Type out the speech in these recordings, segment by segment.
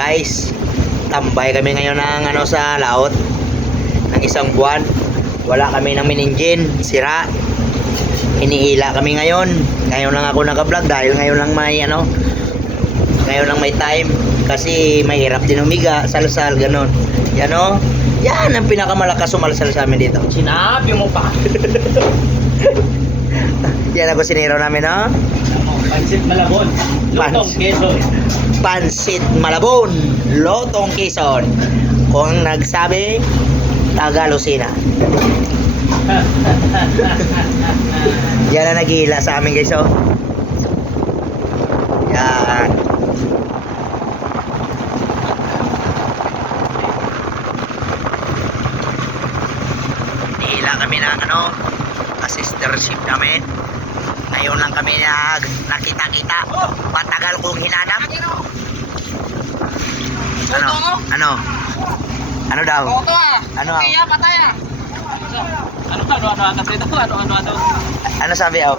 Guys, tambay kami ngayon ng sa laot ng isang buwan. Wala kami ng miningin, sira. Iniila kami ngayon. Ngayon lang ako naka-vlog dahil ngayon lang may ngayon lang may time kasi mahirap din humiga, salsal ganon. Yan yan ang pinakamalakas sumalsal sa amin dito. Sinabi mo pa. Yan ako siniro namin, Pansit Malabon, Lutong, Quezon. Pansit Malabon, Lotong, Quezon. Kung nagsabi, taga Lucena. Yan ang nag-iila sa amin, guys, Yan. Niila kami ng sistership namin. Ngayon lang kami nakita-kita. Matagal kong hinanap. Ano daw? Ano? Kaya patay ah. Ano? Ano sabi ako?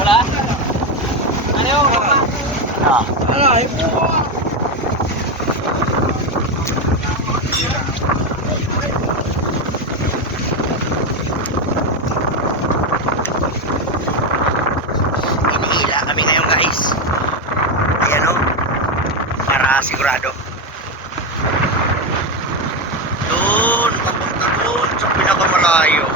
Wala? Ano yung? Inihila kami ngayon, guys. Ayan para sigurado. Doon, papunta doon sa pinakamalayo.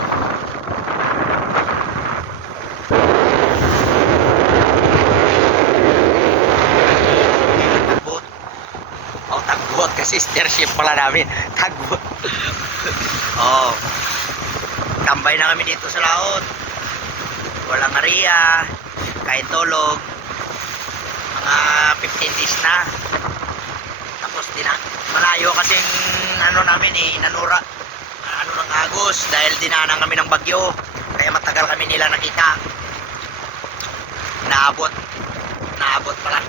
Tagbot kasi sistership pala namin. Tagbot. Tambay na kami dito sa laot. Walang area, kahit tulog. Mga 15 days na. Tapos malayo kasing namin nanura. Ng Agos dahil dinanan kami ng bagyo. Kaya matagal kami nila nakita. Naabot pala.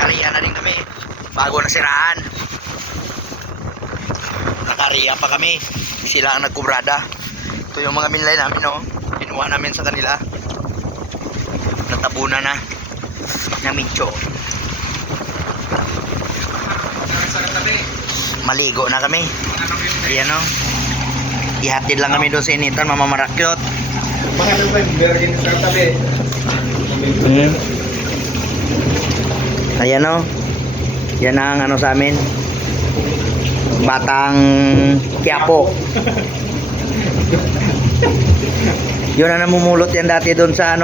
Nakariya na rin kami bago nasiraan. Nakariya pa kami, sila ang nagkubrada. Ito yung mga minlay namin, kinuha namin sa kanila, natabunan na mitso. Maligo na kami. Ayan ihatid lang kami doon sa initan, mamamarakyot. Ayan yan ang sa amin, Batang Quiapo. Yun ang namumulot yan dati doon sa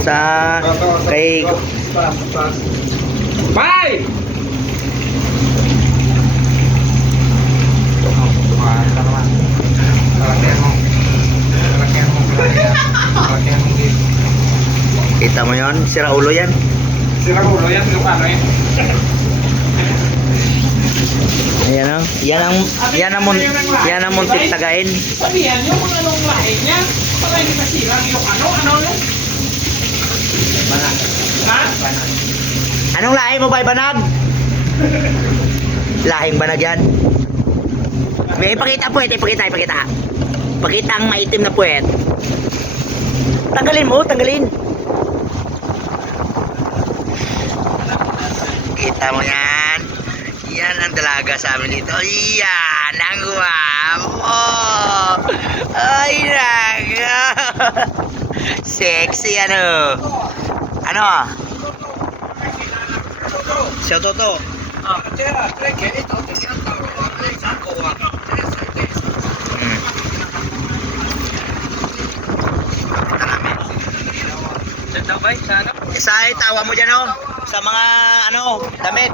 sa kay Bye! kita mo yon, sira ulo yan. Sira ulo yan, yung Ayan yan ang muntik tagain. Sabihan yung mga anong lahi niya, para hindi kasira yung ano? Banag. Ha? Anong lahi mo ba, Banag? Lahing Banag yan. Ipakita puwet, ipakita. Pakita ang maitim na puwet. Tanggalin. Kita mo yan. Yan ang dalaga sa amin dito. Yan ang guwapo. Ay, naga. Sexy Siya Toto. Isa tawa mo dyan sa mga damit.